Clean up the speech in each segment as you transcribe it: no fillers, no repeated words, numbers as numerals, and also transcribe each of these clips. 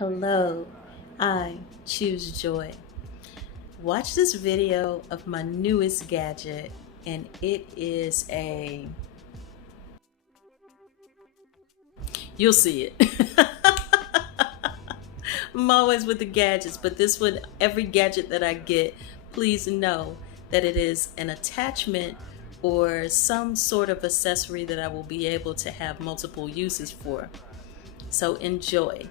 Hello, I choose joy. Watch this video of my newest gadget, and it is you'll see it. I'm always with the gadgets, but this one, every gadget that I get, please know that it is an attachment or some sort of accessory that I will be able to have multiple uses for. So enjoy.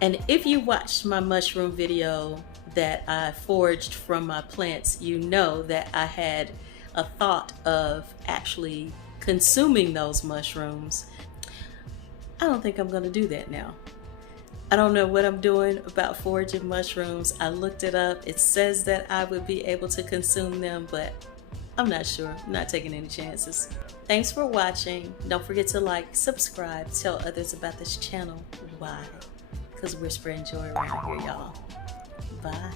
And if you watched my mushroom video that I foraged from my plants, you know that I had a thought of actually consuming those mushrooms. I don't think I'm gonna do that now. I don't know what I'm doing about foraging mushrooms. I looked it up. It says that I would be able to consume them, but I'm not sure. I'm not taking any chances. Thanks for watching. Don't forget to like, subscribe, tell others about this channel. Why? Because we're spreading joy around here, y'all. Bye.